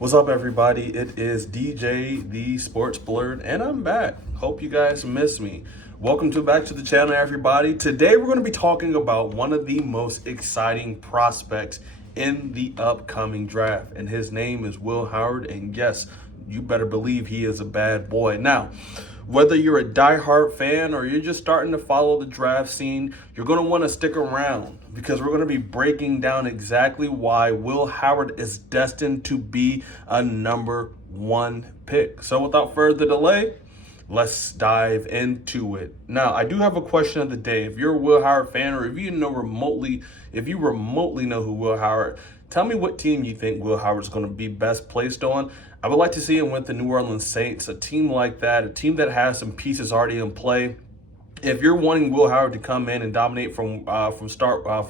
What's up, everybody? It is DJ the Sports Blurred, and I'm back. Hope you guys missed me. Welcome back to the channel, everybody. Today, we're going to be talking about one of the most exciting prospects in the upcoming draft, and his name is Will Howard. And yes, you better believe he is a bad boy. Now, whether you're a diehard fan or you're just starting to follow the draft scene, you're going to want to stick around because we're going to be breaking down exactly why Will Howard is destined to be a #1 pick. So without further delay, let's dive into it. Now, I do have a question of the day. If you're a Will Howard fan, or if you remotely know who Will Howard, tell me what team you think Will Howard's going to be best placed on. I would like to see him with the New Orleans Saints, a team like that, a team that has some pieces already in play. If you're wanting Will Howard to come in and dominate from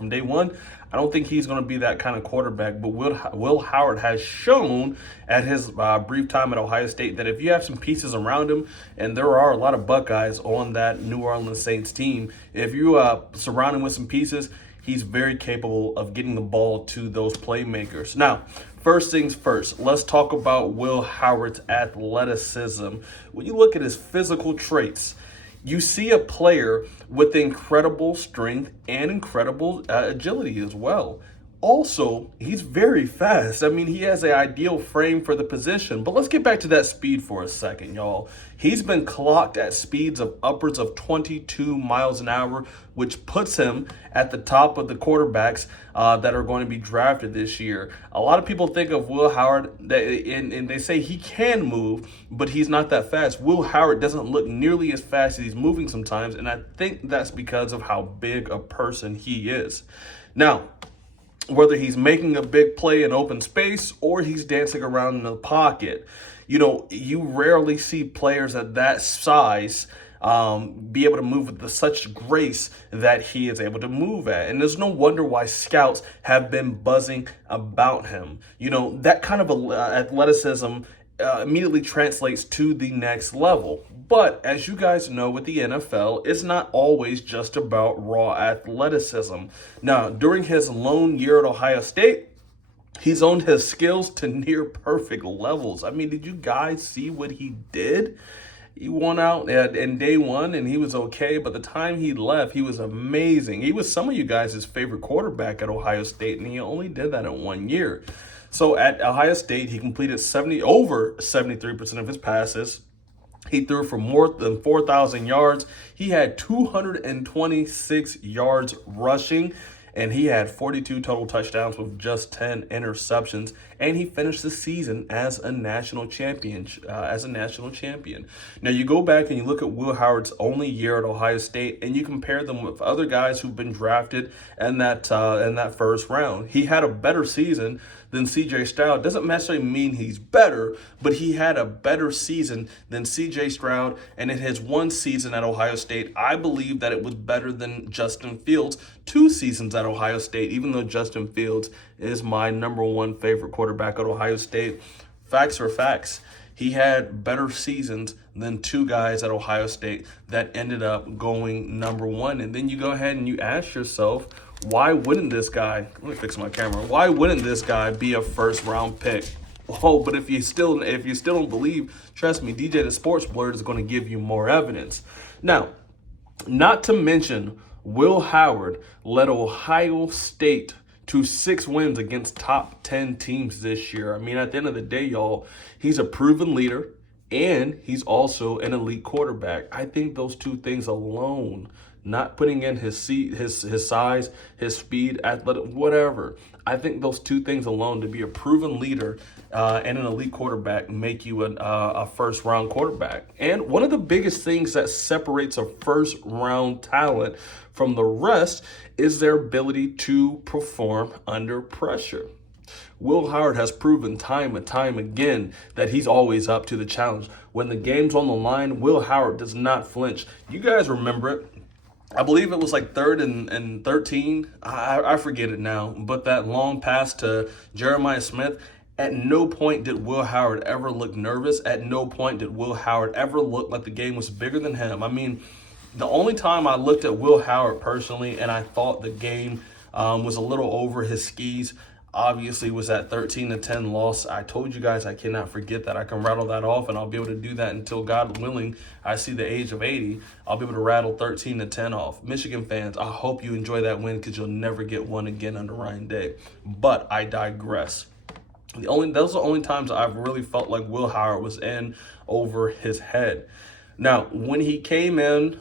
day one, I don't think he's going to be that kind of quarterback. But Will Howard has shown at his brief time at Ohio State that if you have some pieces around him, and there are a lot of Buckeyes on that New Orleans Saints team, if you surround him with some pieces, he's very capable of getting the ball to those playmakers. Now, first things first, let's talk about Will Howard's athleticism. When you look at his physical traits, you see a player with incredible strength and incredible agility as well. Also, he's very fast. I mean, he has an ideal frame for the position. But let's get back to that speed for a second, y'all. He's been clocked at speeds of upwards of 22 miles an hour, which puts him at the top of the quarterbacks that are going to be drafted this year. A lot of people think of Will Howard, and they say he can move, but he's not that fast. Will Howard doesn't look nearly as fast as he's moving sometimes, and I think that's because of how big a person he is. Now, whether he's making a big play in open space or he's dancing around in the pocket, you rarely see players at that size be able to move with such grace that he is able to move at. And there's no wonder why scouts have been buzzing about him. That kind of athleticism immediately translates to the next level. But as you guys know, with the NFL, it's not always just about raw athleticism. Now, during his lone year at Ohio State, he's honed his skills to near perfect levels. I mean, did you guys see what he did? He won out in day one and he was okay, but the time he left, he was amazing. He was some of you guys' favorite quarterback at Ohio State, and he only did that in 1 year. So at Ohio State, he completed over 73% of his passes. He threw for more than 4,000 yards. He had 226 yards rushing, and he had 42 total touchdowns with just 10 interceptions. And he finished the season as a national champion. Now, you go back and you look at Will Howard's only year at Ohio State, and you compare them with other guys who've been drafted in that first round. He had a better season than CJ Stroud. Doesn't necessarily mean he's better, but he had a better season than CJ Stroud. And in his one season at Ohio State, I believe that it was better than Justin Fields' 2 seasons at Ohio State, even though Justin Fields is my #1 favorite quarterback at Ohio State. Facts are facts. He had better seasons than 2 guys at Ohio State that ended up going #1. And then you go ahead and you ask yourself, why wouldn't this guy, let me fix my camera, why wouldn't this guy be a first-round pick? Oh, but if you still don't believe, trust me, DJ the Sports Blurred is going to give you more evidence. Now, not to mention, Will Howard led Ohio State to 6 wins against top 10 teams this year. I mean, at the end of the day, y'all, he's a proven leader and he's also an elite quarterback. I think those 2 things alone, not putting in his size, his speed, athletic, whatever, I think those 2 things alone, to be a proven leader and an elite quarterback, make you a first-round quarterback. And one of the biggest things that separates a first-round talent from the rest is their ability to perform under pressure. Will Howard has proven time and time again that he's always up to the challenge. When the game's on the line, Will Howard does not flinch. You guys remember it. I believe it was like 3rd and 13. I forget it now. But that long pass to Jeremiah Smith, at no point did Will Howard ever look nervous. At no point did Will Howard ever look like the game was bigger than him. I mean, the only time I looked at Will Howard personally and I thought the game was a little over his skis, obviously was that 13-10 loss. I told you guys I cannot forget that. I can rattle that off, and I'll be able to do that until, God willing, I see the age of 80. I'll be able to rattle 13-10 off. Michigan fans, I hope you enjoy that win, because you'll never get one again under Ryan Day. But I digress. Those are the only times I've really felt like Will Howard was in over his head. Now, when he came in, in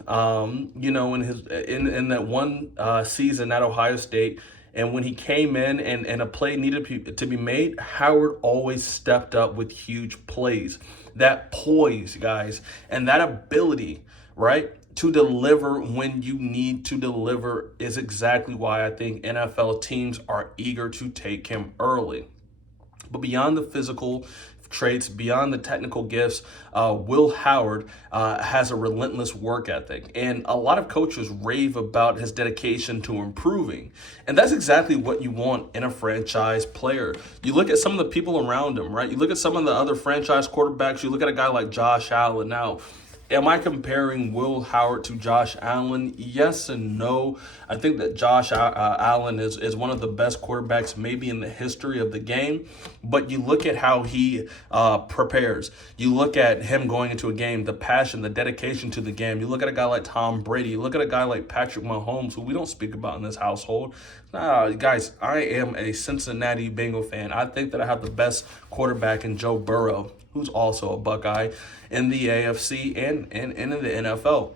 that one season at Ohio State, and when he came in and a play needed to be made, Howard always stepped up with huge plays. That poise, guys, and that ability, right, to deliver when you need to deliver is exactly why I think NFL teams are eager to take him early. But beyond the physical traits, beyond the technical gifts, Will Howard has a relentless work ethic. And a lot of coaches rave about his dedication to improving. And that's exactly what you want in a franchise player. You look at some of the people around him, right? You look at some of the other franchise quarterbacks. You look at a guy like Josh Allen. Now, am I comparing Will Howard to Josh Allen? Yes and no. I think that Josh Allen is one of the best quarterbacks maybe in the history of the game. But you look at how he prepares. You look at him going into a game, the passion, the dedication to the game. You look at a guy like Tom Brady. You look at a guy like Patrick Mahomes, who we don't speak about in this household. Guys, I am a Cincinnati Bengal fan. I think that I have the best quarterback in Joe Burrow, who's also a Buckeye, in the AFC and in the NFL.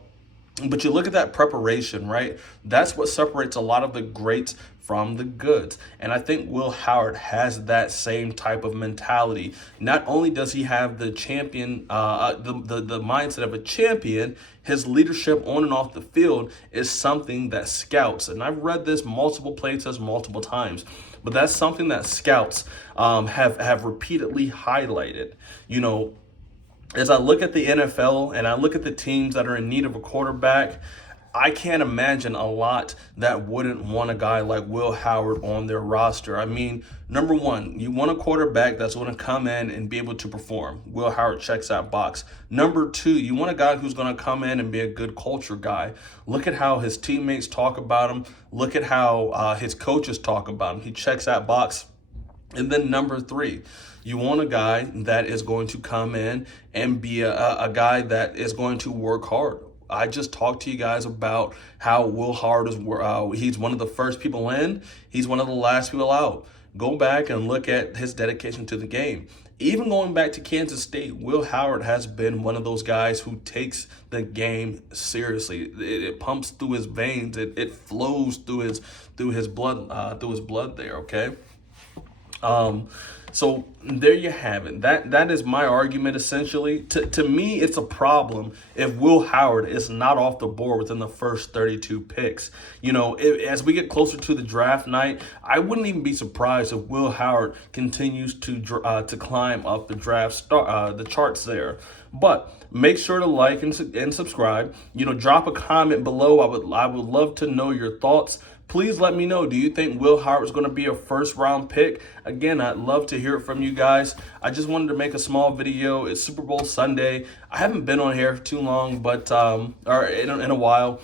But you look at that preparation, right? That's what separates a lot of the greats from the goods. And I think Will Howard has that same type of mentality. Not only does he have the champion, the mindset of a champion, his leadership on and off the field is something that scouts. And I've read this multiple places, multiple times. But that's something that scouts have repeatedly highlighted. You know, as I look at the NFL and I look at the teams that are in need of a quarterback, I can't imagine a lot that wouldn't want a guy like Will Howard on their roster. I mean, number one, you want a quarterback that's going to come in and be able to perform. Will Howard checks that box. Number two, you want a guy who's going to come in and be a good culture guy. Look at how his teammates talk about him. Look at how his coaches talk about him. He checks that box. And then number three, you want a guy that is going to come in and be a guy that is going to work hard. I just talked to you guys about how Will Howard is. He's one of the first people in. He's one of the last people out. Go back and look at his dedication to the game. Even going back to Kansas State, Will Howard has been one of those guys who takes the game seriously. It pumps through his veins. It flows through his blood there. Okay. So there you have it. That is my argument, essentially. To me, it's a problem if Will Howard is not off the board within the first 32 picks. You know, as we get closer to the draft night, I wouldn't even be surprised if Will Howard continues to climb up the charts there. But make sure to like and subscribe. You know, drop a comment below. I would love to know your thoughts. Please let me know, do you think Will Howard is going to be a first-round pick? Again, I'd love to hear it from you guys. I just wanted to make a small video. It's Super Bowl Sunday. I haven't been on here too long, but or in a while.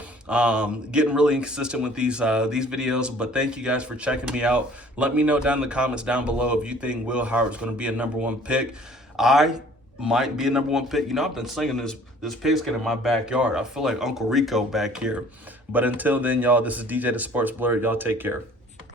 Getting really inconsistent with these videos, but thank you guys for checking me out. Let me know down in the comments down below if you think Will Howard is going to be a #1 pick. I might be a #1 pick. You know, I've been slinging this pigskin in my backyard. I feel like Uncle Rico back here. But until then, y'all, this is DJ the Sports Blur. Y'all take care.